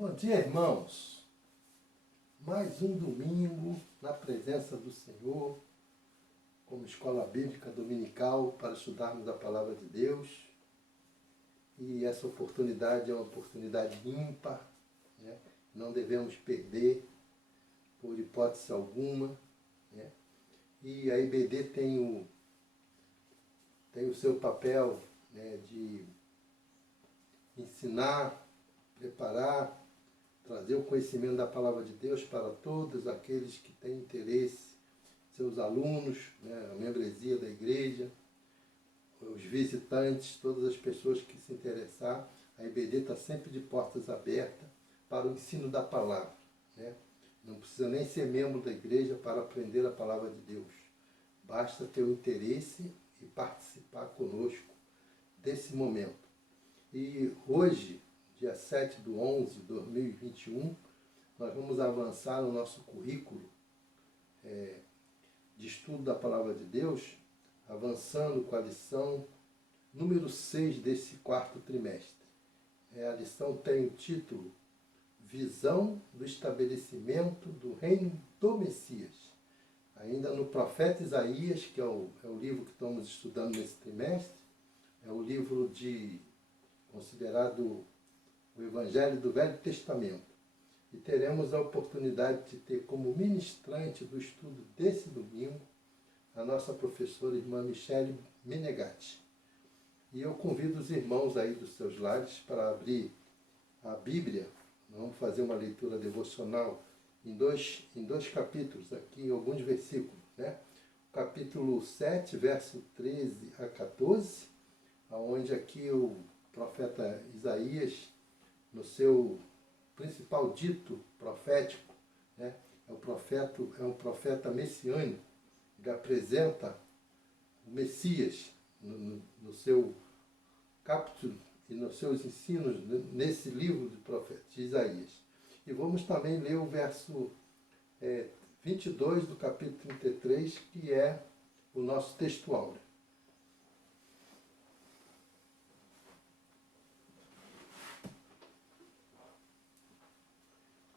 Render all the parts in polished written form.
Bom dia, irmãos. Mais um domingo na presença do Senhor, como escola bíblica dominical para estudarmos a palavra de Deus. E essa oportunidade é uma oportunidade ímpar, né? Não devemos perder por hipótese alguma, né? E a IBD tem o seu papel, né, de ensinar, preparar, trazer o conhecimento da palavra de Deus para todos aqueles que têm interesse, seus alunos, né, a membresia da igreja, os visitantes, todas as pessoas que se interessar. A IBD está sempre de portas abertas para o ensino da palavra, né? Não precisa nem ser membro da igreja para aprender a palavra de Deus. Basta ter o interesse e participar conosco desse momento. E hoje, dia 7/11/2021, nós vamos avançar no nosso currículo de estudo da Palavra de Deus, avançando com a lição número 6 desse quarto trimestre. A lição tem o título Visão do Estabelecimento do Reino do Messias. Ainda no profeta Isaías, que é o livro que estamos estudando nesse trimestre, é o livro considerado o Evangelho do Velho Testamento. E teremos a oportunidade de ter como ministrante do estudo desse domingo a nossa professora irmã Michele Menegatti. E eu convido os irmãos aí dos seus lares para abrir a Bíblia. Vamos fazer uma leitura devocional em dois capítulos, aqui alguns versículos, né? O capítulo 7, verso 13 a 14, onde aqui o profeta Isaías, no seu principal dito profético, né, é um profeta messiânico. Ele apresenta o Messias no seu capítulo e nos seus ensinos nesse livro de Isaías. E vamos também ler o verso 22 do capítulo 33, que é o nosso textual.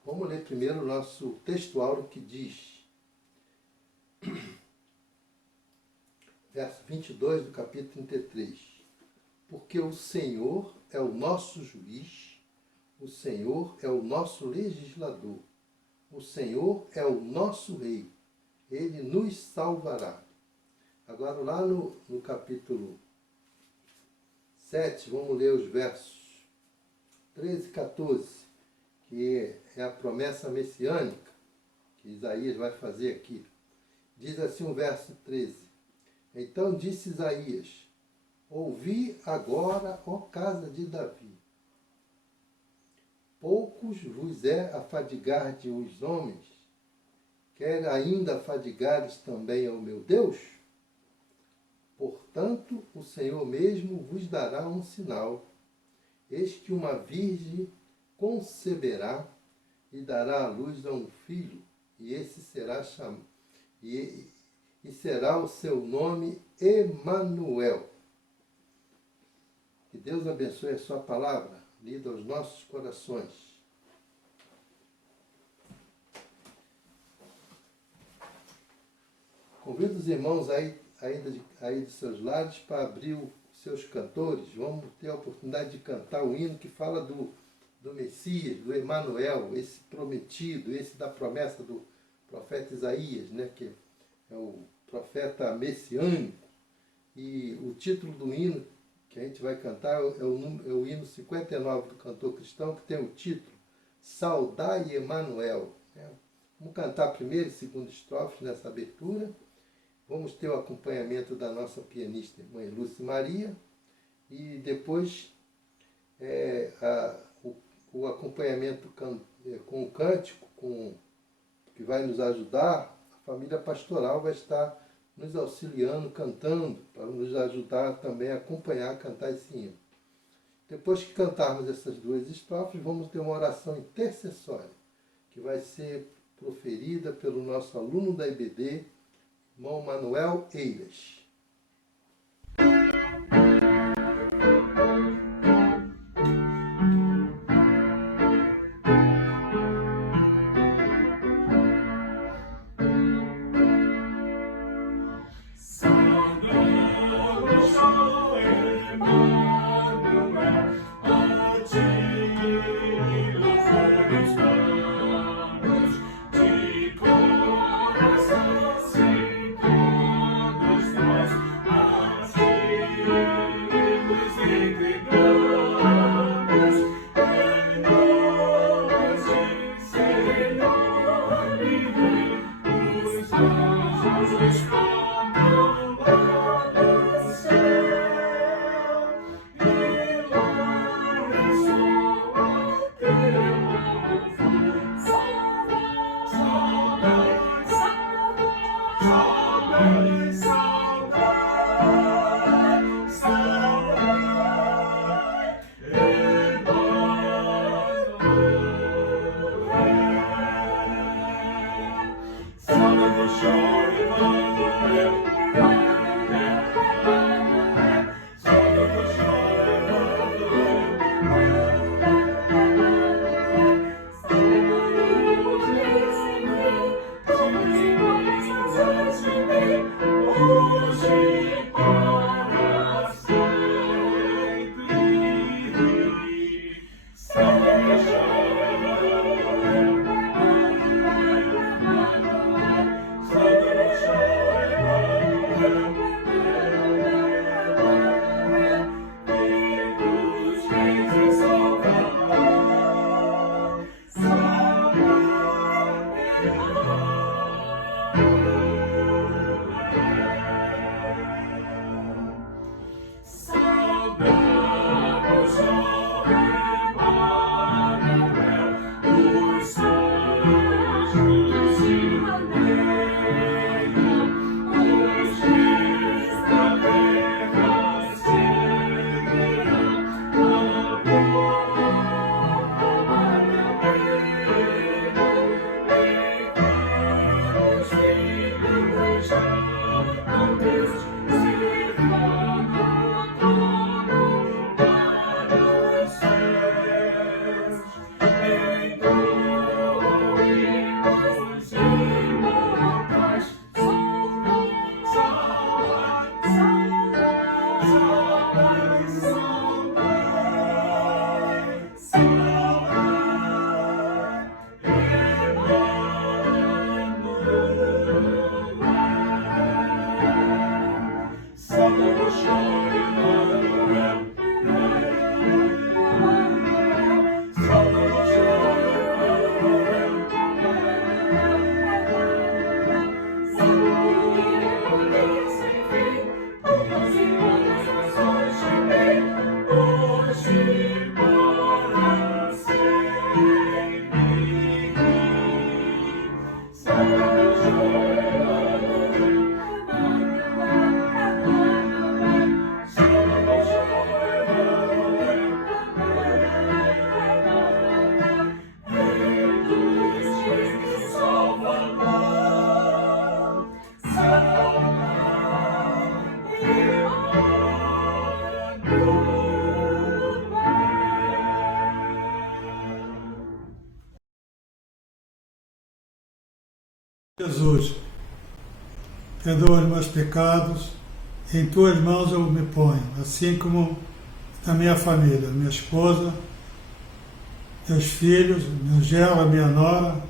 Vamos ler primeiro o nosso textual, que diz, verso 22 do capítulo 33, porque o Senhor é o nosso juiz, o Senhor é o nosso legislador, o Senhor é o nosso rei, ele nos salvará. Agora lá no capítulo 7, vamos ler os versos 13 e 14, que é a promessa messiânica que Isaías vai fazer aqui. Diz assim o verso 13: Então disse Isaías, ouvi agora, ó casa de Davi, poucos vos é afadigar de os homens, quer ainda afadigares também ao meu Deus? Portanto, o Senhor mesmo vos dará um sinal, eis que uma virgem conceberá e dará à luz a um filho, e esse será e será o seu nome Emanuel. Que Deus abençoe a sua palavra, lida aos nossos corações. Convido os irmãos aí dos seus lados para abrir os seus cantores. Vamos ter a oportunidade de cantar o hino que fala do Messias, do Emanuel, esse prometido, esse da promessa do profeta Isaías, né, que é o profeta messiânico. E o título do hino que a gente vai cantar é o hino 59 do cantor cristão, que tem o título Saudai Emanuel. Vamos cantar a primeira e segunda estrofe nessa abertura. Vamos ter o acompanhamento da nossa pianista irmã Lúcia Maria, e depois o acompanhamento com o cântico, que vai nos ajudar. A família pastoral vai estar nos auxiliando, cantando, para nos ajudar também a acompanhar, a cantar esse hino. Depois que cantarmos essas duas estrofes, vamos ter uma oração intercessória, que vai ser proferida pelo nosso aluno da IBD, irmão Manuel Eiras. Jesus, perdoa os meus pecados, em tuas mãos eu me ponho, assim como da minha família, minha esposa, meus filhos, meu genro, minha nora,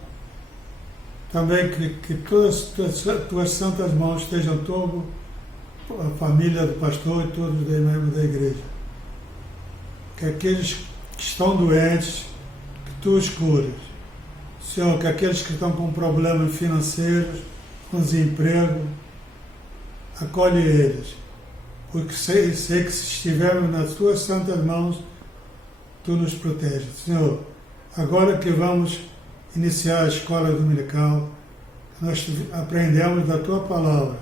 também que todas as tuas santas mãos estejam todo a família do pastor e todos os membros da igreja. Que aqueles que estão doentes, que tu os cures. Senhor, que aqueles que estão com problemas financeiros, com desemprego, acolhe eles. Porque sei que se estivermos nas tuas santas mãos, tu nos proteges. Senhor, agora que vamos iniciar a escola dominical, nós aprendemos da tua palavra,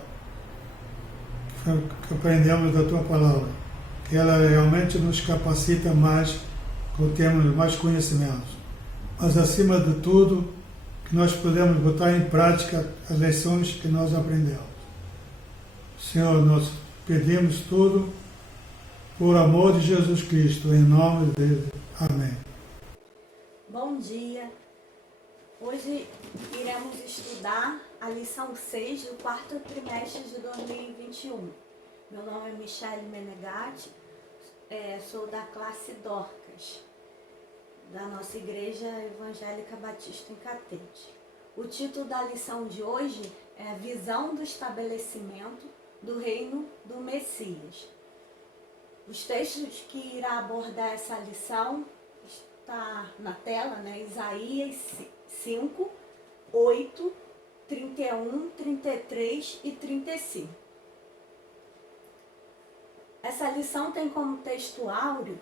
que ela realmente nos capacita mais, temos mais conhecimentos. Mas, acima de tudo, que nós podemos botar em prática as lições que nós aprendemos. Senhor, nós pedimos tudo por amor de Jesus Cristo, em nome dele. Amém. Bom dia. Hoje iremos estudar a lição 6 do quarto trimestre de 2021. Meu nome é Michele Menegatti, sou da classe Dorcas, da nossa Igreja Evangélica Batista em Catete. O título da lição de hoje é a visão do estabelecimento do reino do Messias. Os textos que irá abordar essa lição está na tela, né? Isaías 5, 8, 31, 33 e 35. Essa lição tem como texto áureo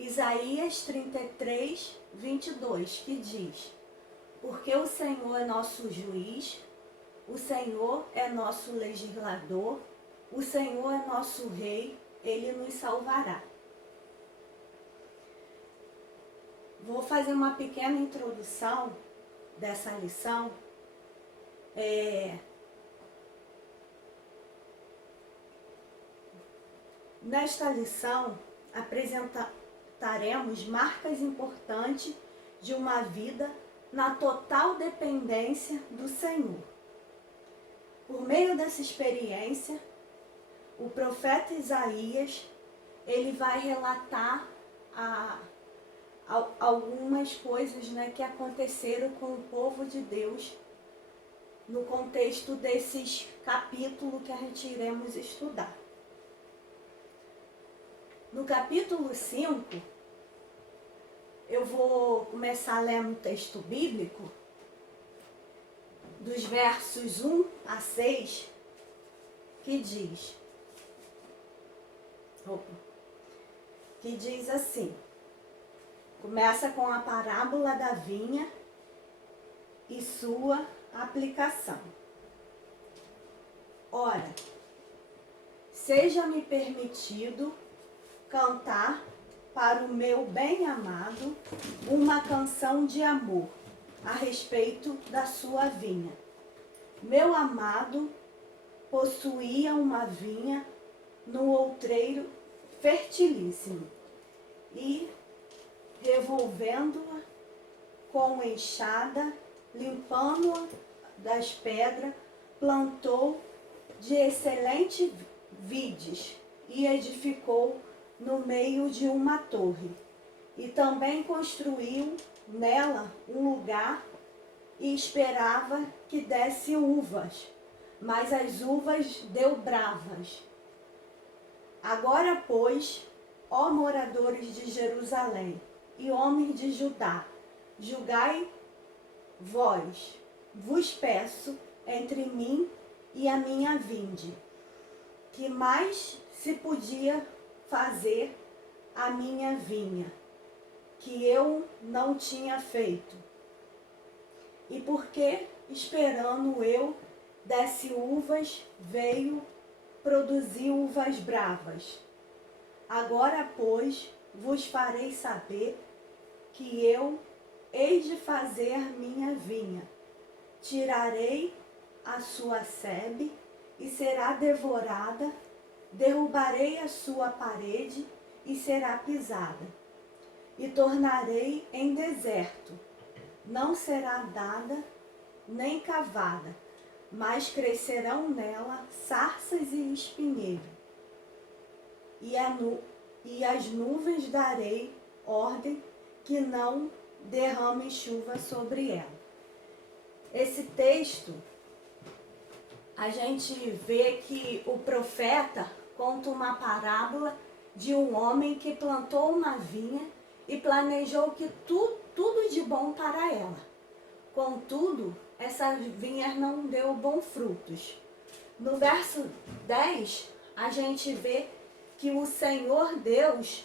Isaías 33, 22, que diz: porque o Senhor é nosso juiz, o Senhor é nosso legislador, o Senhor é nosso rei, ele nos salvará. Vou fazer uma pequena introdução dessa lição. Nesta lição, apresentaremos marcas importantes de uma vida na total dependência do Senhor. Por meio dessa experiência, o profeta Isaías, ele vai relatar algumas coisas, né, que aconteceram com o povo de Deus no contexto desses capítulos que a gente iremos estudar. No capítulo 5, eu vou começar lendo um texto bíblico, dos versos 1 a 6, que diz assim, começa com a parábola da vinha e sua aplicação. Ora, seja-me permitido cantar para o meu bem-amado uma canção de amor a respeito da sua vinha. Meu amado possuía uma vinha no outreiro fertilíssimo e, revolvendo-a com enxada, limpando-a das pedras, plantou de excelentes vides e edificou no meio de uma torre. E também construiu nela um lugar e esperava que desse uvas, mas as uvas deu bravas. Agora, pois, ó moradores de Jerusalém e homens de Judá, julgai vos peço, entre mim e a minha vinde, que mais se podia fazer a minha vinha, que eu não tinha feito. E porque, esperando eu desse uvas, veio produzir uvas bravas. Agora, pois, vos farei saber que eu hei de fazer minha vinha. Tirarei a sua sebe e será devorada, derrubarei a sua parede e será pisada, e tornarei em deserto. Não será dada nem cavada, mas crescerão nela sarças e espinheiro. E as nuvens darei ordem que não derrame chuva sobre ela. Esse texto, a gente vê que o profeta conta uma parábola de um homem que plantou uma vinha e planejou que tudo de bom para ela. Contudo, essa vinha não deu bons frutos. No verso 10, a gente vê que o Senhor Deus,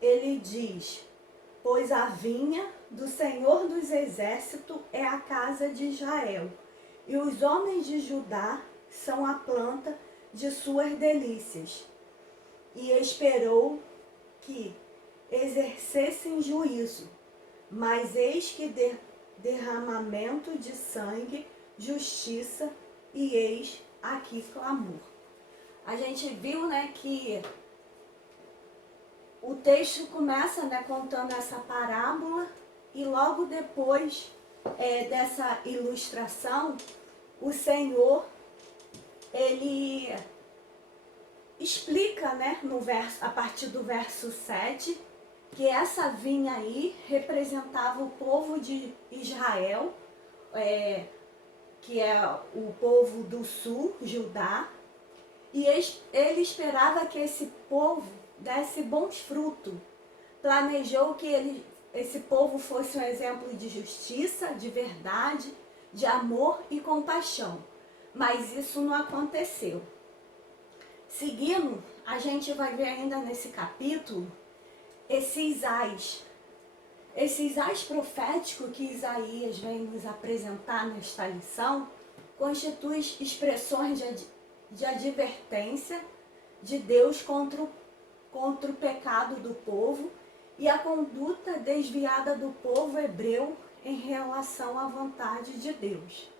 ele diz: pois a vinha do Senhor dos Exércitos é a casa de Israel, e os homens de Judá são a planta de suas delícias. E esperou que exercessem juízo, mas eis que derramamento de sangue, justiça, e eis aqui clamor. A gente viu, né, que o texto começa, né, contando essa parábola, e logo depois dessa ilustração, o Senhor, ele explica, né, a partir do verso 7, que essa vinha aí representava o povo de Israel, que é o povo do sul, Judá, e ele esperava que esse povo desse bons frutos. Planejou que esse povo fosse um exemplo de justiça, de verdade, de amor e compaixão. Mas isso não aconteceu. Seguindo, a gente vai ver ainda nesse capítulo esses ais proféticos que Isaías vem nos apresentar nesta lição, constituem expressões de advertência de Deus contra o pecado do povo e a conduta desviada do povo hebreu em relação à vontade de Deus.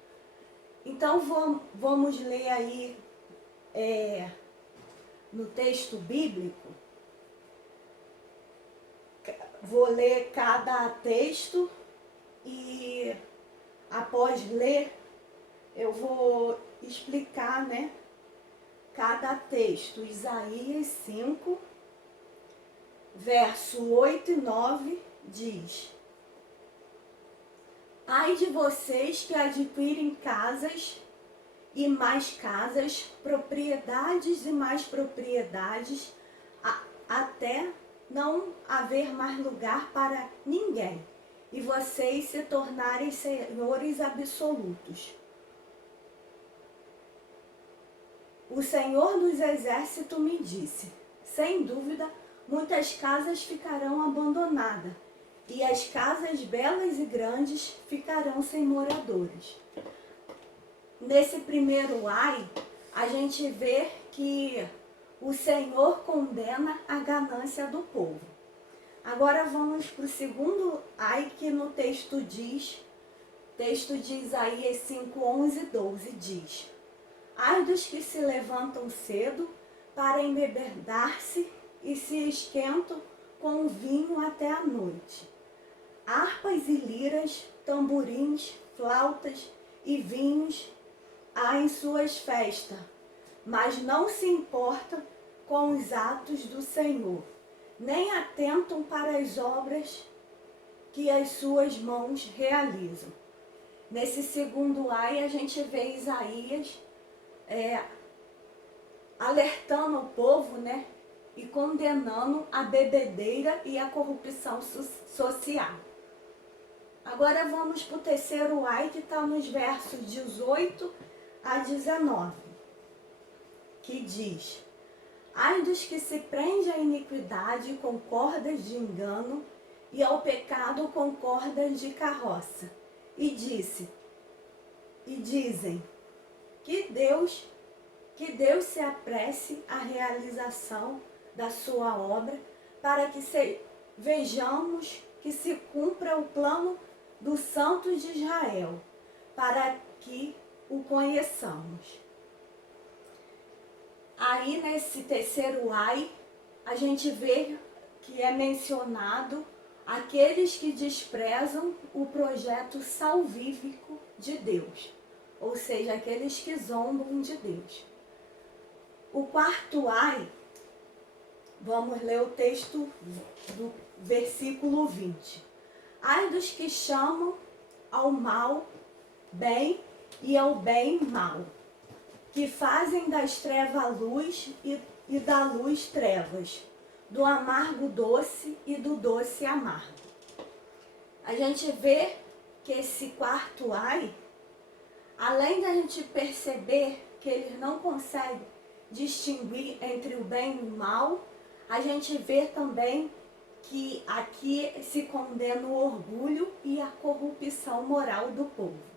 Então vamos ler aí no texto bíblico. Vou ler cada texto e após ler eu vou explicar, né, cada texto. Isaías 5, verso 8 e 9 diz: Ai de vocês que adquirem casas e mais casas, propriedades e mais propriedades, até não haver mais lugar para ninguém, e vocês se tornarem senhores absolutos. O Senhor dos Exércitos me disse: sem dúvida, muitas casas ficarão abandonadas, e as casas belas e grandes ficarão sem moradores. Nesse primeiro ai, a gente vê que o Senhor condena a ganância do povo. Agora vamos para o segundo ai, que no texto de Isaías 5, 11 e 12 diz: Ai dos que se levantam cedo para embebedar-se e se esquentam com o vinho até a noite. Harpas e liras, tamborins, flautas e vinhos há em suas festas, mas não se importa com os atos do Senhor, nem atentam para as obras que as suas mãos realizam. Nesse segundo ai, a gente vê Isaías alertando o povo, né, e condenando a bebedeira e a corrupção social. Agora vamos para o terceiro ai, que está nos versos 18 a 19, que diz: Ai dos que se prendem à iniquidade com cordas de engano e ao pecado com cordas de carroça, e dizem que Deus se apresse à realização da sua obra, para que vejamos que se cumpra o plano dos santos de Israel, para que o conheçamos. Aí nesse terceiro ai, a gente vê que é mencionado aqueles que desprezam o projeto salvífico de Deus, ou seja, aqueles que zombam de Deus. O quarto ai, vamos ler o texto do versículo 20. Ai dos que chamam ao mal bem e ao bem mal, que fazem das trevas luz e da luz trevas, do amargo doce e do doce amargo. A gente vê que esse quarto ai, além da gente perceber que eles não conseguem distinguir entre o bem e o mal, a gente vê também que aqui se condena o orgulho e a corrupção moral do povo.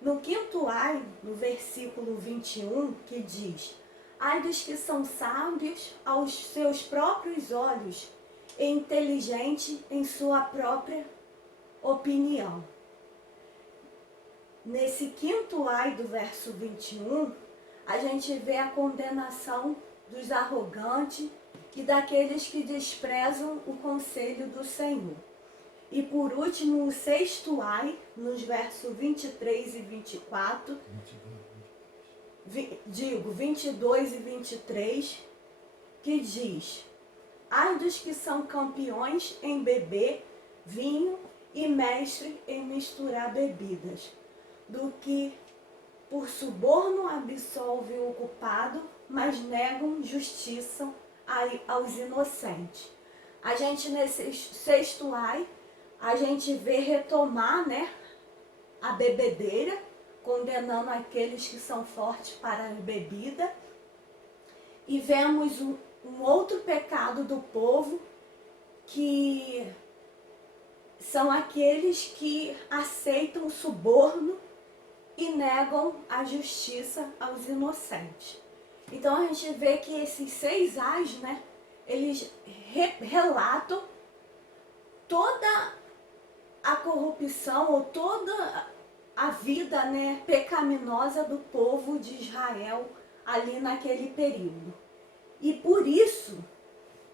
No quinto ai, no versículo 21, que diz: Ai dos que são sábios aos seus próprios olhos e inteligentes em sua própria opinião. Nesse quinto ai do verso 21, a gente vê a condenação dos arrogantes e daqueles que desprezam o conselho do Senhor. E por último, o sexto ai, nos versos 23 e 24, 22 e 23, que diz: Ai dos que são campeões em beber vinho e mestre em misturar bebidas, do que por suborno absolve o culpado, mas negam justiça aos inocentes. A gente nesse sexto ai, a gente vê retomar, né, a bebedeira, condenando aqueles que são fortes para a bebida. E vemos um outro pecado do povo, que são aqueles que aceitam o suborno e negam a justiça aos inocentes. Então a gente vê que esses 6 ais, né, eles relatam toda a corrupção ou toda a vida, né, pecaminosa do povo de Israel ali naquele período. E por isso,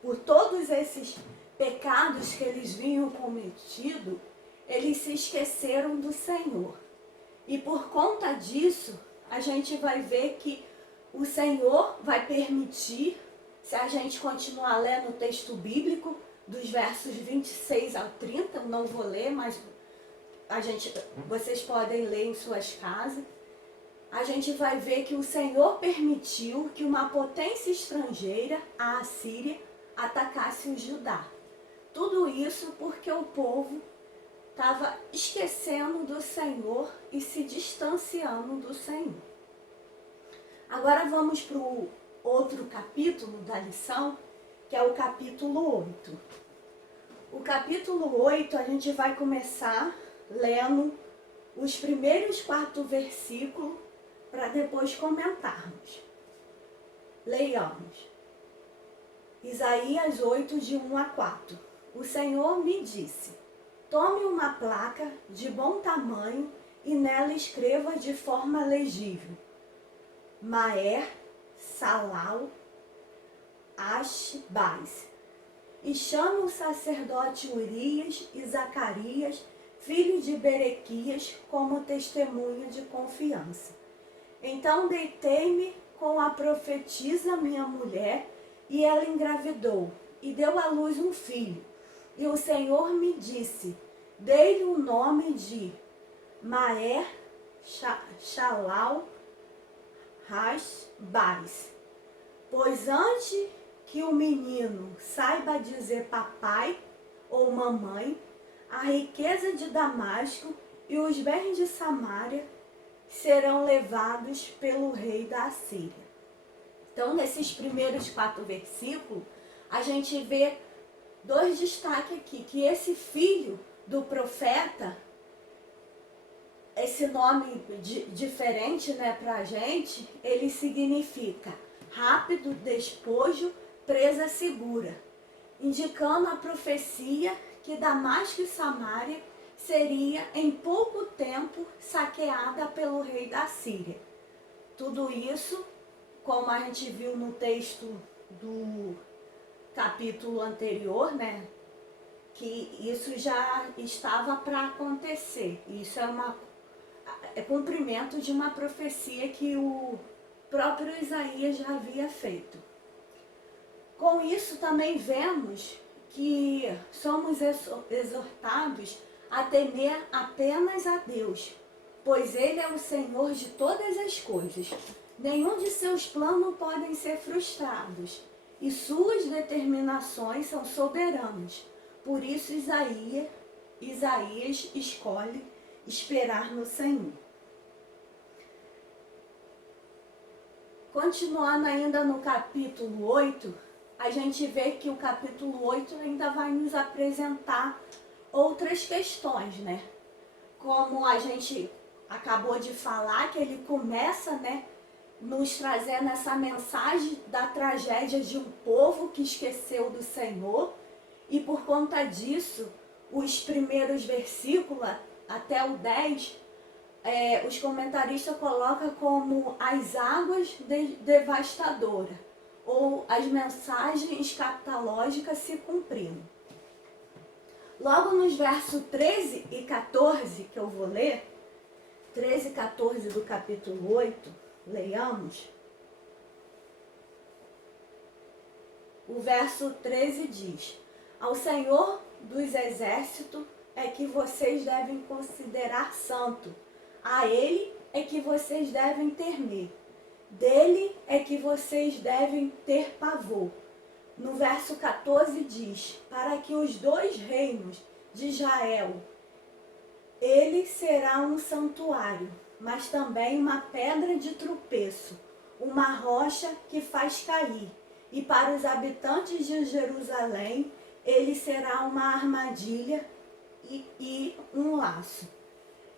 por todos esses pecados que eles vinham cometido, eles se esqueceram do Senhor. E por conta disso, a gente vai ver que o Senhor vai permitir, se a gente continuar lendo o texto bíblico, dos versos 26 ao 30, eu não vou ler, mas vocês podem ler em suas casas. A gente vai ver que o Senhor permitiu que uma potência estrangeira, a Assíria, atacasse o Judá. Tudo isso porque o povo estava esquecendo do Senhor e se distanciando do Senhor. Agora vamos para o outro capítulo da lição, que é o capítulo 8. O capítulo 8 a gente vai começar lendo os primeiros 4 versículos para depois comentarmos. Leiamos. Isaías 8, de 1 a 4. O Senhor me disse: tome uma placa de bom tamanho e nela escreva de forma legível: Maer, Salal, Ashbaz. E chama o sacerdote Urias e Zacarias, filho de Berequias, como testemunho de confiança. Então deitei-me com a profetisa minha mulher, e ela engravidou, e deu à luz um filho. E o Senhor me disse: dei-lhe o nome de Maer Shalal Hashbaz, pois antes que o menino saiba dizer papai ou mamãe, a riqueza de Damasco e os bens de Samaria serão levados pelo rei da Assíria. Então, nesses primeiros 4 versículos, a gente vê 2 destaques aqui, que esse filho do profeta, esse nome diferente, né, pra gente, ele significa rápido, despojo, presa segura, indicando a profecia que Damasco e Samaria seria em pouco tempo saqueada pelo rei da Síria. Tudo isso, como a gente viu no texto do capítulo anterior, né, que isso já estava para acontecer. Isso é cumprimento de uma profecia que o próprio Isaías já havia feito. Com isso também vemos que somos exortados a temer apenas a Deus, pois Ele é o Senhor de todas as coisas. Nenhum de seus planos podem ser frustrados, e suas determinações são soberanas. Por isso Isaías escolhe esperar no Senhor. Continuando ainda no capítulo 8, a gente vê que o capítulo 8 ainda vai nos apresentar outras questões, né? Como a gente acabou de falar, que ele começa, né, nos trazendo essa mensagem da tragédia de um povo que esqueceu do Senhor, e por conta disso, os primeiros versículos até o 10, os comentaristas colocam como as águas devastadoras, ou as mensagens escatológicas se cumprindo. Logo nos versos 13 e 14, que eu vou ler, 13 e 14 do capítulo 8, leiamos. O verso 13 diz: ao Senhor dos exércitos é que vocês devem considerar santo, a Ele é que vocês devem temer, dele é que vocês devem ter pavor. No verso 14 diz: para que os 2 reinos de Israel, ele será um santuário, mas também uma pedra de tropeço, uma rocha que faz cair. E para os habitantes de Jerusalém, ele será uma armadilha e um laço.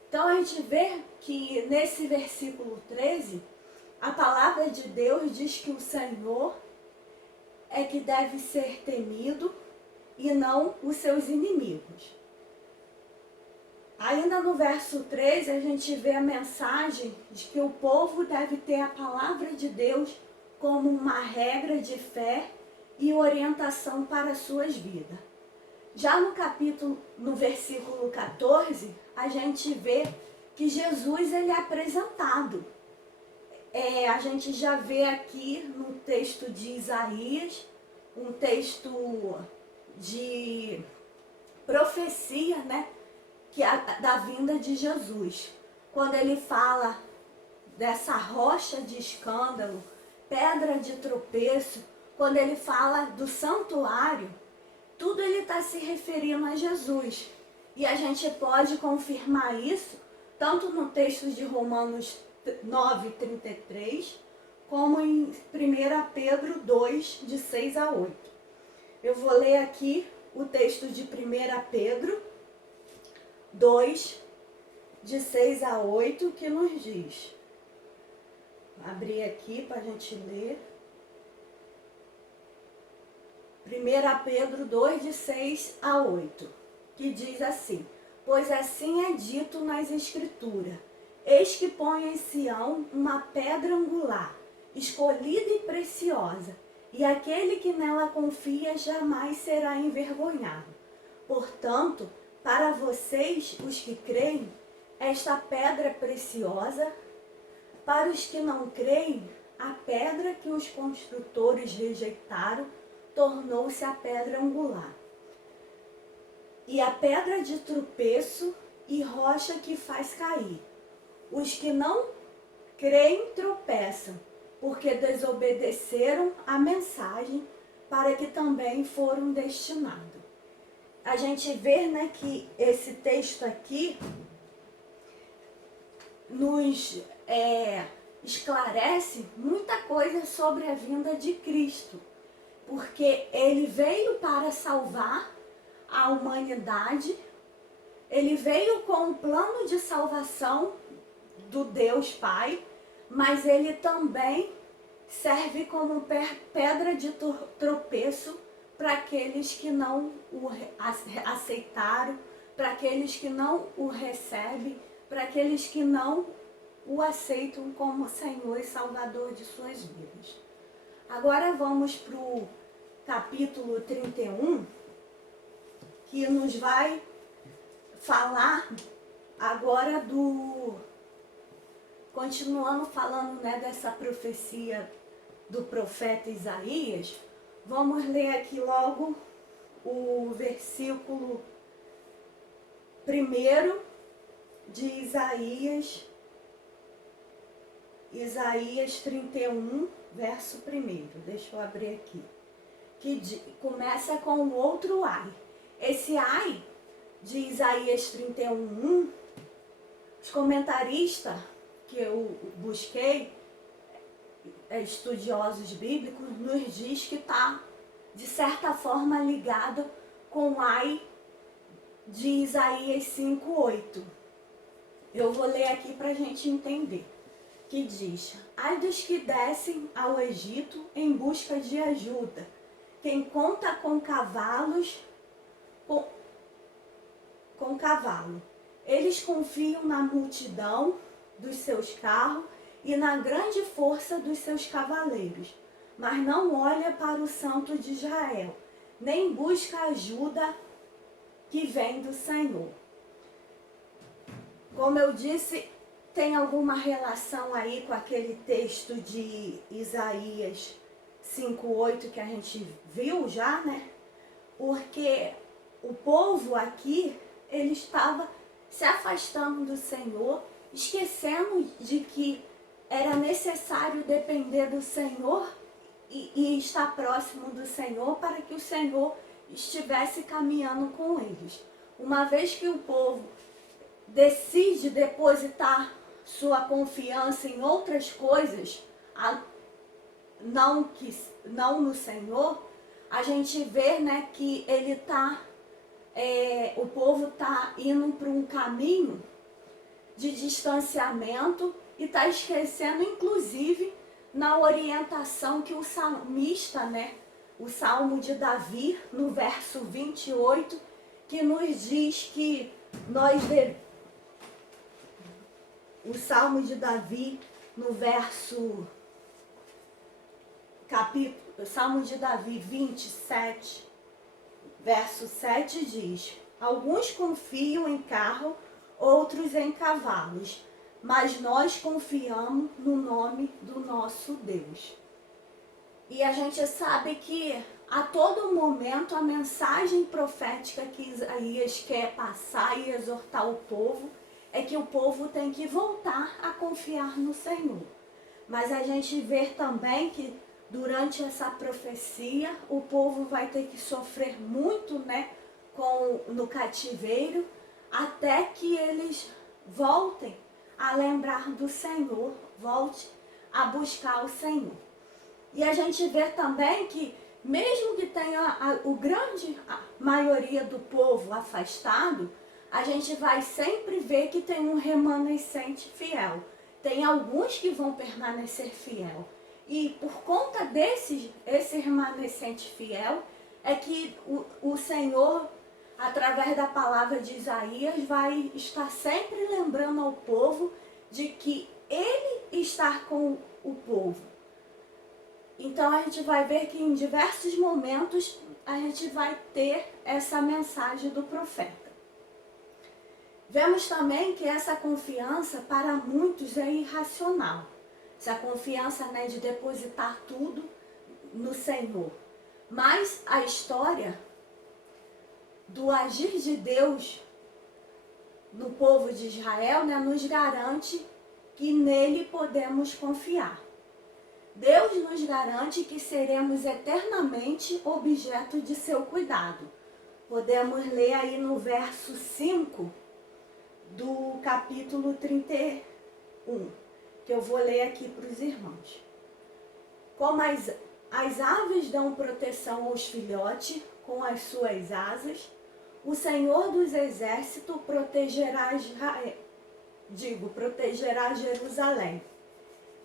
Então a gente vê que nesse versículo 13, a palavra de Deus diz que o Senhor é que deve ser temido e não os seus inimigos. Ainda no verso 13, a gente vê a mensagem de que o povo deve ter a palavra de Deus como uma regra de fé e orientação para as suas vidas. Já no versículo 14, a gente vê que Jesus ele é apresentado. A gente já vê aqui no texto de Isaías, um texto de profecia, né, da vinda de Jesus. Quando ele fala dessa rocha de escândalo, pedra de tropeço, quando ele fala do santuário, tudo ele está se referindo a Jesus. E a gente pode confirmar isso tanto no texto de Romanos 9:33, como em 1 Pedro 2, de 6 a 8. Eu vou ler aqui o texto de 1 Pedro 2, de 6 a 8, que nos diz. Vou abrir aqui para a gente ler. 1 Pedro 2, de 6 a 8, que diz assim: pois assim é dito nas Escrituras, eis que põe em Sião uma pedra angular, escolhida e preciosa, e aquele que nela confia jamais será envergonhado. Portanto, para vocês, os que creem, esta pedra é preciosa. Para os que não creem, a pedra que os construtores rejeitaram tornou-se a pedra angular, e a pedra de tropeço e rocha que faz cair. Os que não creem tropeçam, porque desobedeceram a mensagem para que também foram destinados. A gente vê, né, que esse texto aqui nos esclarece muita coisa sobre a vinda de Cristo, porque ele veio para salvar a humanidade, ele veio com um plano de salvação do Deus Pai, mas ele também serve como pedra de tropeço para aqueles que não o aceitaram, para aqueles que não o recebem, para aqueles que não o aceitam como Senhor e Salvador de suas vidas. Agora vamos para o capítulo 31, que nos vai falar agora continuando falando, né, dessa profecia do profeta Isaías. Vamos ler aqui logo o versículo 1 de Isaías 31, verso 1. Deixa eu abrir aqui. Que começa com o outro ai. Esse ai de Isaías 31:1, os comentaristas que eu busquei, estudiosos bíblicos, nos diz que está, de certa forma, ligado com o ai de Isaías 5:8. Eu vou ler aqui para a gente entender. Que diz: ai dos que descem ao Egito em busca de ajuda, quem conta com cavalos, com cavalo. Eles confiam na multidão dos seus carros e na grande força dos seus cavaleiros, mas não olha para o Santo de Israel, nem busca ajuda que vem do Senhor. Como eu disse, tem alguma relação aí com aquele texto de Isaías 5:8 que a gente viu já, né? Porque o povo aqui, ele estava se afastando do Senhor, esquecendo de que era necessário depender do Senhor e estar próximo do Senhor para que o Senhor estivesse caminhando com eles. Uma vez que o povo decide depositar sua confiança em outras coisas, não no Senhor, a gente vê, né, que ele o povo está indo para um caminho de distanciamento e está esquecendo, inclusive, na orientação que o salmista, né, o Salmo de Davi, no verso 28, que nos diz que o Salmo de Davi, no verso Salmo de Davi 27, verso 7 diz: alguns confiam em carro, outros em cavalos, mas nós confiamos no nome do nosso Deus. E a gente sabe que a todo momento a mensagem profética que Isaías quer passar e exortar o povo é que o povo tem que voltar a confiar no Senhor. Mas a gente vê também que durante essa profecia o povo vai ter que sofrer muito, né, no cativeiro, até que eles voltem a lembrar do Senhor, volte a buscar o Senhor. E a gente vê também que mesmo que tenha a grande maioria do povo afastado, a gente vai sempre ver que tem um remanescente fiel. Tem alguns que vão permanecer fiel. E por conta esse remanescente fiel, é que o Senhor, através da palavra de Isaías, vai estar sempre lembrando ao povo de que Ele está com o povo. Então a gente vai ver que em diversos momentos a gente vai ter essa mensagem do profeta. Vemos também que essa confiança para muitos é irracional. Essa confiança, né, de depositar tudo no Senhor. Mas a história do agir de Deus no povo de Israel, né, nos garante que nele podemos confiar. Deus nos garante que seremos eternamente objeto de seu cuidado. Podemos ler aí no verso 5 do capítulo 31, que eu vou ler aqui para os irmãos. Como as aves dão proteção aos filhotes com as suas asas, o Senhor dos Exércitos protegerá Jerusalém.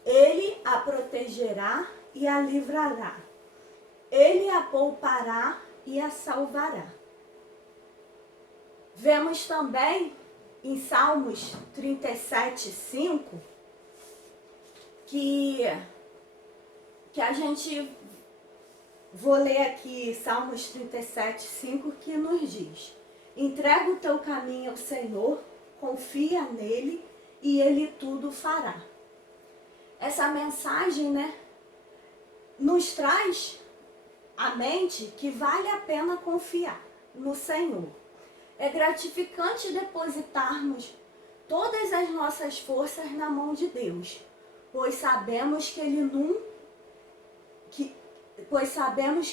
Ele a protegerá e a livrará. Ele a poupará e a salvará. Vemos também em Salmos 37, 5, que a gente, vou ler aqui Salmos 37, 5, que nos diz: entrega o teu caminho ao Senhor, confia nele e ele tudo fará. Essa mensagem, né, nos traz à mente que vale a pena confiar no Senhor. É gratificante depositarmos todas as nossas forças na mão de Deus, pois sabemos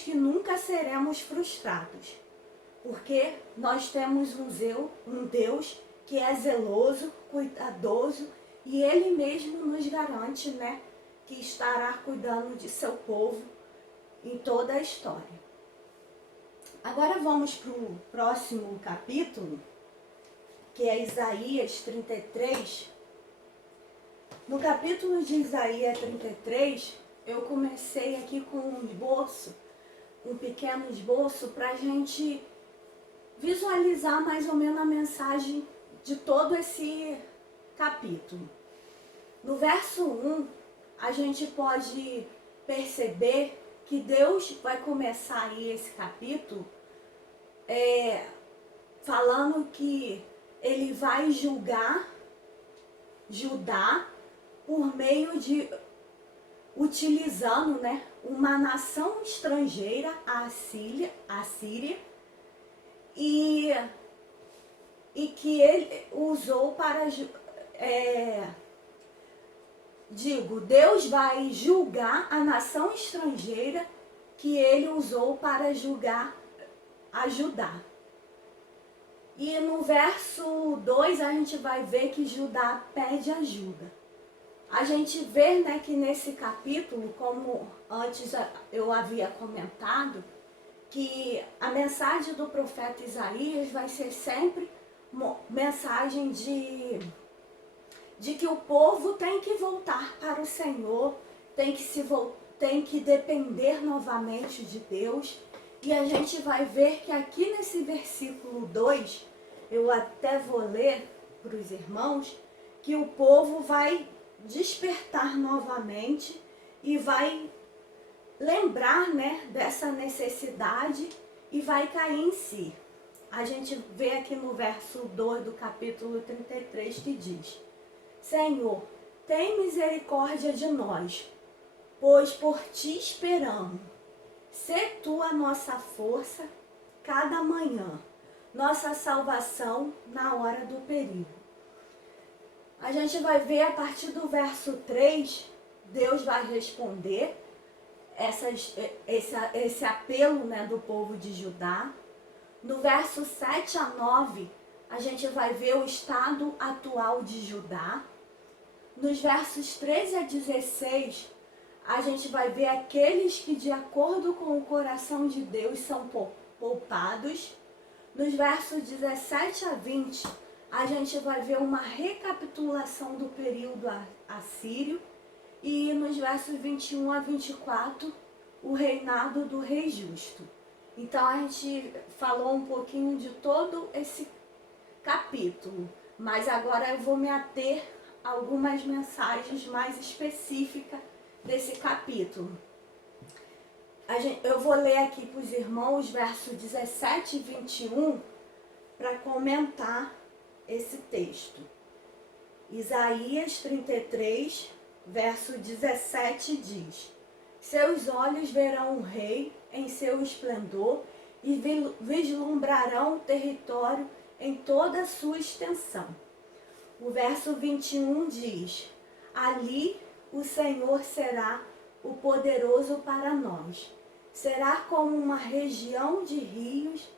que nunca seremos frustrados, porque nós temos um Deus que é zeloso, cuidadoso, e Ele mesmo nos garante, né, que estará cuidando de seu povo em toda a história. Agora vamos para o próximo capítulo, que é Isaías 33. No capítulo de Isaías 33, eu comecei aqui com um pequeno esboço, para a gente visualizar mais ou menos a mensagem de todo esse capítulo. No verso 1, a gente pode perceber que Deus vai começar aí esse capítulo falando que Ele vai julgar Judá por meio de, utilizando, né, uma nação estrangeira, a Síria, e que Ele usou para... Deus vai julgar a nação estrangeira que Ele usou para julgar a Judá. E no verso 2 a gente vai ver que Judá pede ajuda. A gente vê, né, que nesse capítulo, como antes eu havia comentado, que a mensagem do profeta Isaías vai ser sempre mensagem de que o povo tem que voltar para o Senhor, tem que depender novamente de Deus. E a gente vai ver que aqui nesse versículo 2, eu até vou ler para os irmãos, que o povo vai despertar novamente e vai lembrar, né, dessa necessidade e vai cair em si. A gente vê aqui no verso 2 do capítulo 33 que diz: Senhor, tem misericórdia de nós, pois por ti esperamos. Sê tu a nossa força cada manhã, nossa salvação na hora do perigo. A gente vai ver a partir do verso 3, Deus vai responder esse apelo, né, do povo de Judá. No verso 7 a 9, a gente vai ver o estado atual de Judá. Nos versos 13 a 16, a gente vai ver aqueles que, de acordo com o coração de Deus, são poupados. Nos versos 17 a 20, a gente vai ver uma recapitulação do período assírio. E nos versos 21 a 24, o reinado do rei justo. Então a gente falou um pouquinho de todo esse capítulo, mas agora eu vou me ater a algumas mensagens mais específicas desse capítulo. Eu vou ler aqui para os irmãos versos 17 e 21 para comentar esse texto. Isaías 33, verso 17 diz: Seus olhos verão o rei em seu esplendor e vislumbrarão o território em toda a sua extensão. O verso 21 diz: Ali o Senhor será o poderoso para nós. Será como uma região de rios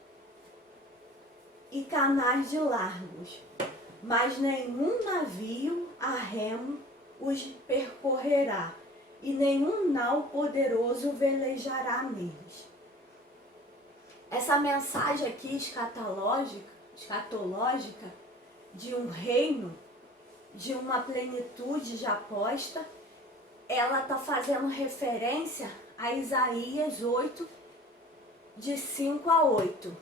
e canais de largos, mas nenhum navio a remo os percorrerá, e nenhum nau poderoso velejará neles. Essa mensagem aqui escatológica de um reino, de uma plenitude já posta, ela está fazendo referência a Isaías 8, de 5 a 8,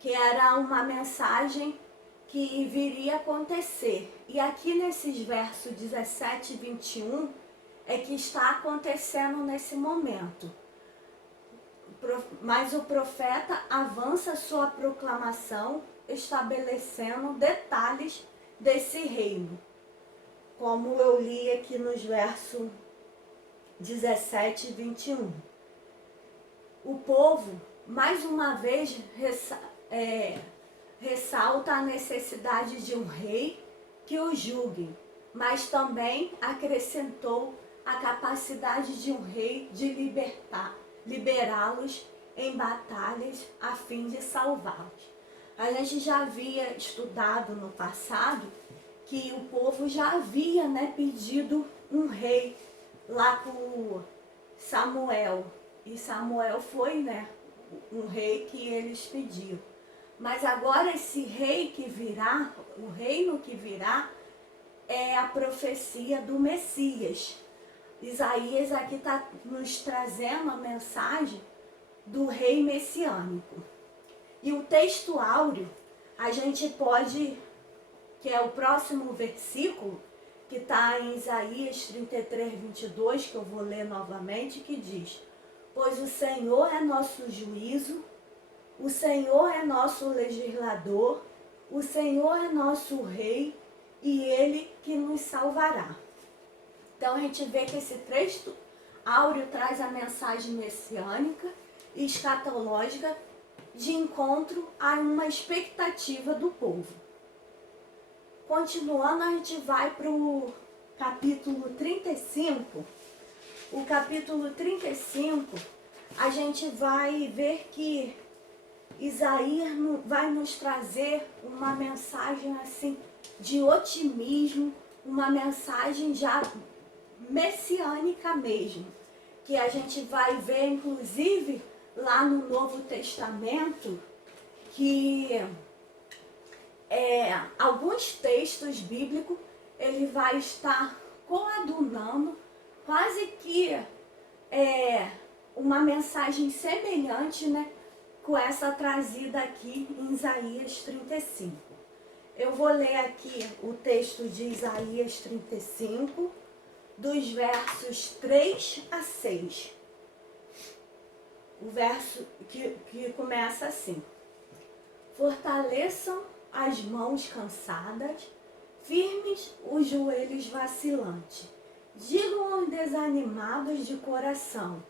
que era uma mensagem que viria a acontecer. E aqui nesses versos 17 e 21 é que está acontecendo nesse momento. Mas o profeta avança sua proclamação, estabelecendo detalhes desse reino. Como eu li aqui nos versos 17 e 21. O povo, mais uma vez, ressalta a necessidade de um rei que o julgue, mas também acrescentou a capacidade de um rei de liberá-los em batalhas a fim de salvá-los. A gente já havia estudado no passado que o povo já havia, né, pedido um rei lá por Samuel. E Samuel foi, né, um rei que eles pediram. Mas agora esse rei que virá, o reino que virá, é a profecia do Messias. Isaías aqui está nos trazendo a mensagem do rei messiânico. E o texto áureo, a gente pode, que é o próximo versículo, que está em Isaías 33, 22, que eu vou ler novamente, que diz: Pois o Senhor é nosso juízo, o Senhor é nosso legislador, o Senhor é nosso rei, e Ele que nos salvará. Então a gente vê que esse texto áureo traz a mensagem messiânica e escatológica de encontro a uma expectativa do povo. Continuando, a gente vai para o capítulo 35. O capítulo 35, a gente vai ver que Isaías vai nos trazer uma mensagem assim de otimismo, uma mensagem já messiânica mesmo, que a gente vai ver inclusive lá no Novo Testamento, que alguns textos bíblicos ele vai estar coadunando quase que uma mensagem semelhante, né, com essa trazida aqui em Isaías 35. Eu vou ler aqui o texto de Isaías 35, dos versos 3 a 6. o verso que começa assim: fortaleçam as mãos cansadas, firmes os joelhos vacilantes. Digam aos desanimados de coração: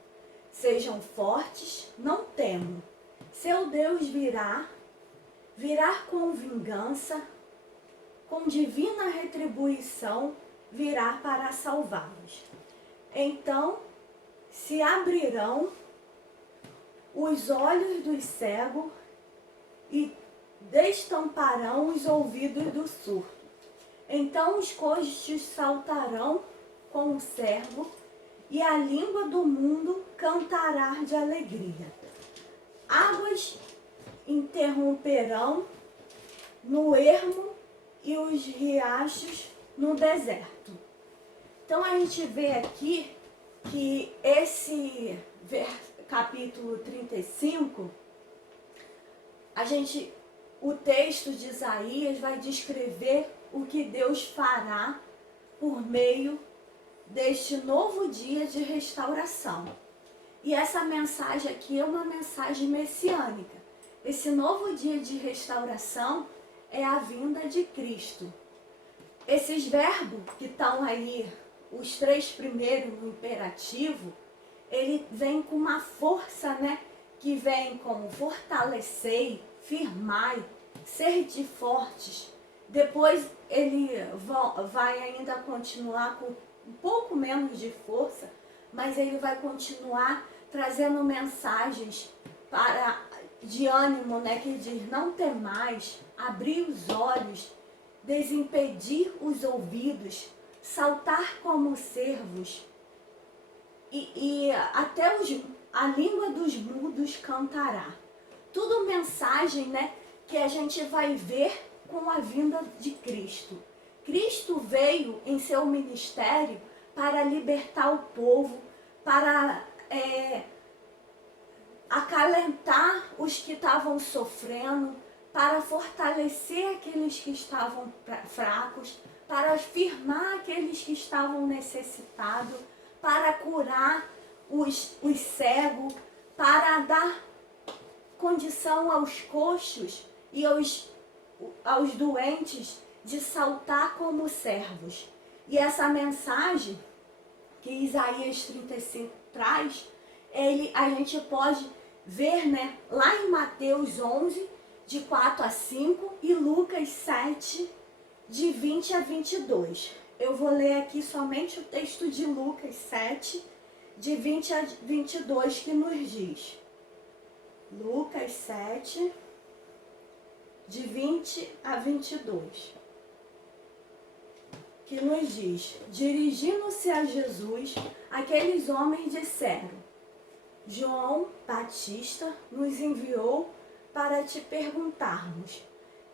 sejam fortes, não temam. Seu Deus virá com vingança, com divina retribuição, virá para salvá-los. Então se abrirão os olhos dos cegos e destamparão os ouvidos do surdo. Então os coxos saltarão com o servo e a língua do mundo cantará de alegria. Águas interromperão no ermo e os riachos no deserto. Então a gente vê aqui que esse capítulo 35, o texto de Isaías vai descrever o que Deus fará por meio deste novo dia de restauração. E essa mensagem aqui é uma mensagem messiânica. Esse novo dia de restauração é a vinda de Cristo. Esses verbos que estão aí, os 3 primeiros no imperativo, ele vem com uma força, né? Que vem como fortalecei, firmai, sede fortes. Depois ele vai ainda continuar com um pouco menos de força, mas ele vai continuar trazendo mensagens de ânimo, né? Que diz: não temais, abrir os olhos, desimpedir os ouvidos, saltar como cervos, e até a língua dos mudos cantará. Tudo mensagem, né, que a gente vai ver com a vinda de Cristo. Cristo veio em seu ministério para libertar o povo, para acalentar os que estavam sofrendo, para fortalecer aqueles que estavam fracos, para afirmar aqueles que estavam necessitados, para curar os cegos, para dar condição aos coxos e aos doentes de saltar como servos. E essa mensagem que Isaías 35 traz, a gente pode ver, né, lá em Mateus 11, de 4 a 5, e Lucas 7, de 20 a 22. Eu vou ler aqui somente o texto de Lucas 7, de 20 a 22, que nos diz. Lucas 7, de 20 a 22. Que nos diz: dirigindo-se a Jesus, aqueles homens disseram: João Batista nos enviou para te perguntarmos: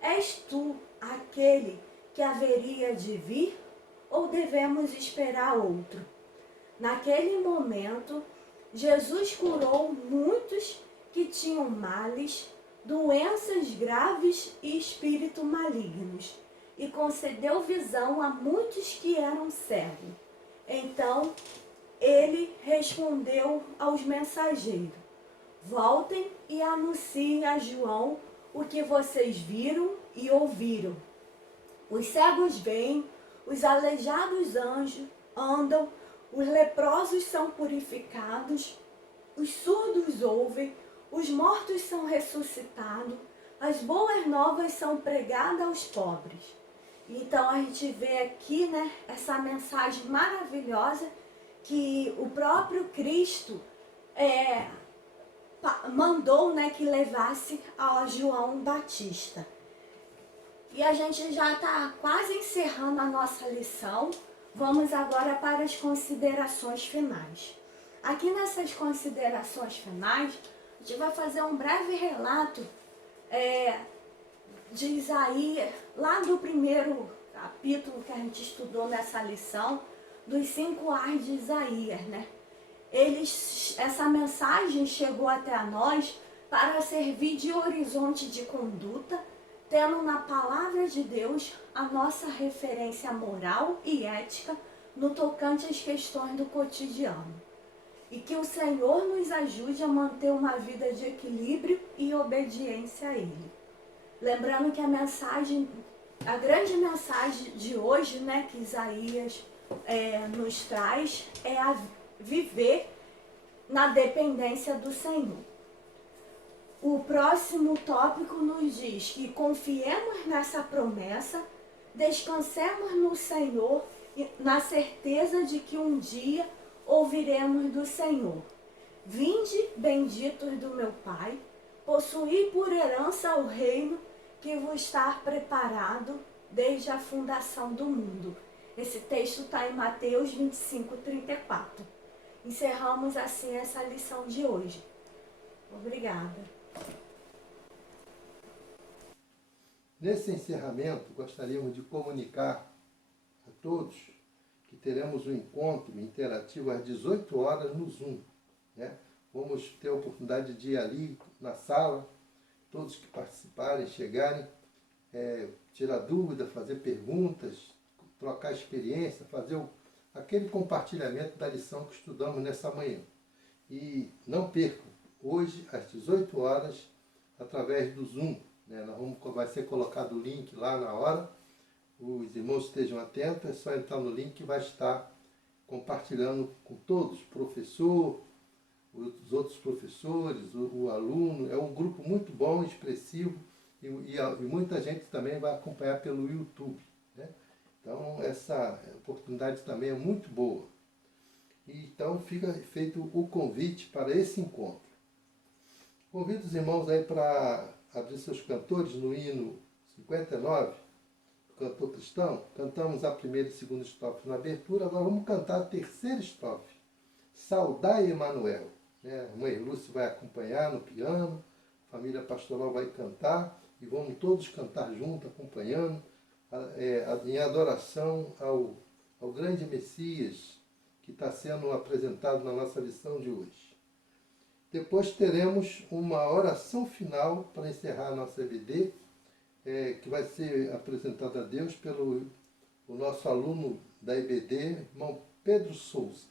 és tu aquele que haveria de vir, ou devemos esperar outro? Naquele momento, Jesus curou muitos que tinham males, doenças graves e espíritos malignos, e concedeu visão a muitos que eram cegos. Então ele respondeu aos mensageiros: voltem e anunciem a João o que vocês viram e ouviram. Os cegos veem, os aleijados andam, os leprosos são purificados, os surdos ouvem, os mortos são ressuscitados, as boas novas são pregadas aos pobres. Então a gente vê aqui, né, essa mensagem maravilhosa que o próprio Cristo mandou, né, que levasse a João Batista. E a gente já está quase encerrando a nossa lição. Vamos agora para as considerações finais. Aqui nessas considerações finais, a gente vai fazer um breve relato de Isaías, lá do primeiro capítulo que a gente estudou nessa lição, dos 5 ais de Isaías, né? Essa mensagem chegou até a nós para servir de horizonte de conduta, tendo na palavra de Deus a nossa referência moral e ética no tocante às questões do cotidiano. e que o Senhor nos ajude a manter uma vida de equilíbrio e obediência a Ele. Lembrando que a grande mensagem de hoje, né, que Isaías nos traz, é a viver na dependência do Senhor. O próximo tópico nos diz que confiemos nessa promessa, descansemos no Senhor, na certeza de que um dia ouviremos do Senhor. Vinde, benditos do meu Pai, possuí por herança o reino que vos está preparado desde a fundação do mundo. Esse texto está em Mateus 25:34. Encerramos assim essa lição de hoje. Obrigada. Nesse encerramento, gostaríamos de comunicar a todos que teremos um encontro interativo às 18 horas no Zoom, né? Vamos ter a oportunidade de ir ali na sala, todos que participarem, chegarem, tirar dúvida, fazer perguntas, trocar experiência, fazer aquele compartilhamento da lição que estudamos nessa manhã. E não percam, hoje às 18 horas, através do Zoom, né? Vai ser colocado o link lá na hora, os irmãos estejam atentos, é só entrar no link que vai estar compartilhando com todos, professor, os outros professores, o aluno. É um grupo muito bom, expressivo, e muita gente também vai acompanhar pelo YouTube, né? Então essa oportunidade também é muito boa. E então fica feito o convite para esse encontro. Convido os irmãos aí para abrir seus cantores no hino 59, cantor cristão. Cantamos a primeira e segunda estrofe na abertura, agora vamos cantar a terceira estrofe. Saudai Emanuel. A mãe Lúcia vai acompanhar no piano, a família pastoral vai cantar e vamos todos cantar junto, acompanhando, em adoração ao grande Messias que está sendo apresentado na nossa lição de hoje. Depois teremos uma oração final para encerrar a nossa EBD, que vai ser apresentada a Deus pelo o nosso aluno da EBD, irmão Pedro Souza.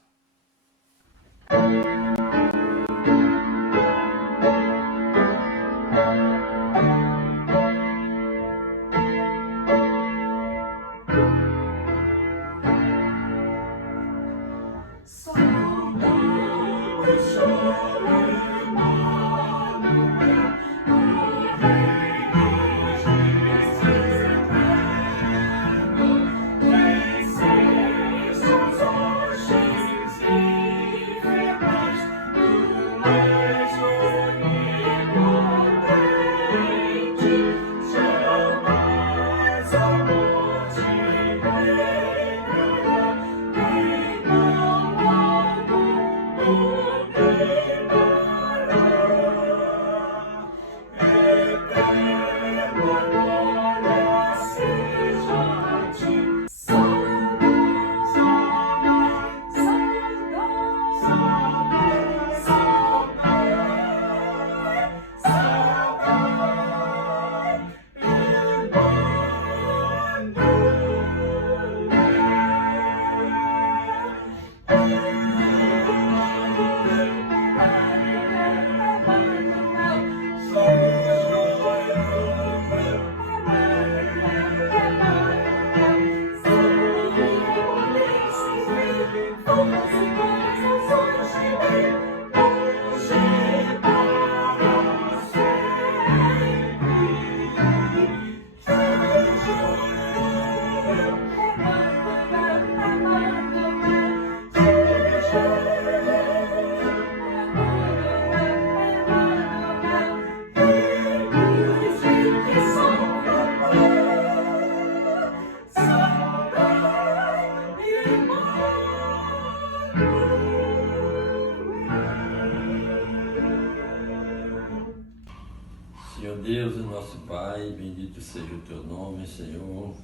Senhor Deus e nosso Pai, bendito seja o Teu nome, Senhor.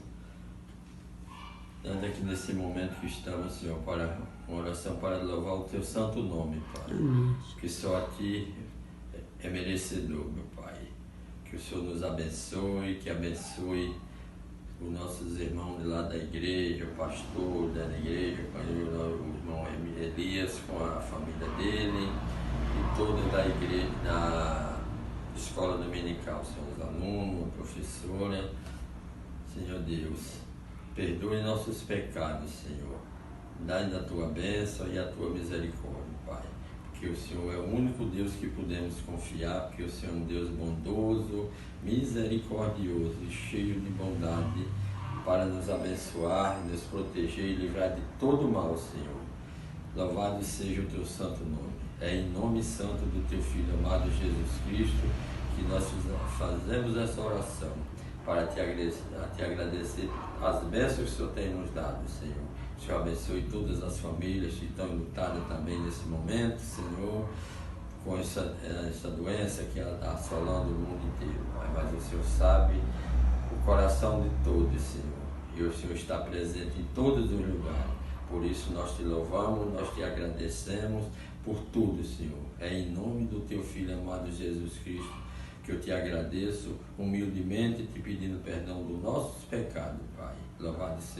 Dando aqui nesse momento que estamos, Senhor, para uma oração para louvar o Teu santo nome, Pai. Que só a Ti é merecedor, meu Pai. Que o Senhor nos abençoe, que abençoe os nossos irmãos de lá da igreja, o pastor da igreja, o irmão Elias com a família dele, e todos da igreja, da escola dominical, Senhor, os alunos, a professora. Senhor Deus, perdoe nossos pecados, Senhor. Dá-nos a tua bênção e a tua misericórdia, Pai. Porque o Senhor é o único Deus que podemos confiar, porque o Senhor é um Deus bondoso, misericordioso e cheio de bondade para nos abençoar, nos proteger e livrar de todo mal, Senhor. Louvado seja o teu santo nome. É em nome santo do teu Filho amado Jesus Cristo que nós fazemos essa oração para te agradecer as bênçãos que o Senhor tem nos dado, Senhor. O Senhor abençoe todas as famílias que estão lutando também nesse momento, Senhor, com essa doença que ela está assolando o mundo inteiro, Pai. Mas o Senhor sabe o coração de todos, Senhor, e o Senhor está presente em todos os lugares. Por isso nós te louvamos, nós te agradecemos por tudo, Senhor. É em nome do teu Filho amado Jesus Cristo que eu te agradeço humildemente, te pedindo perdão dos nossos pecados, Pai. Louvado seja.